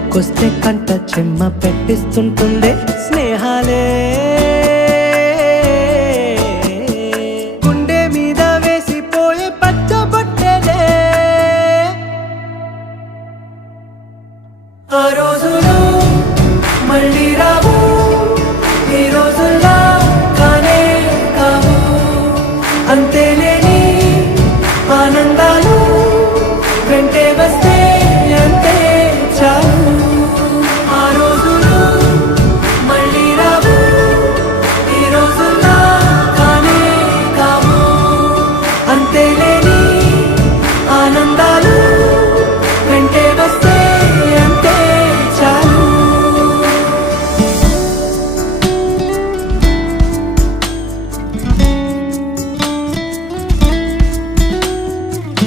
గుర్తుకొస్తే కంట చెమ్మ పెట్టిస్తుంటుందే స్నేహాలే గుండె మీద వేసిపోయే పచ్చబొట్టెలే ఆ రోజులు మళ్ళీ రావు ఈ రోజుల్లా కానే కావు అంతేలేని ఆనందాలు వెంటే వస్తే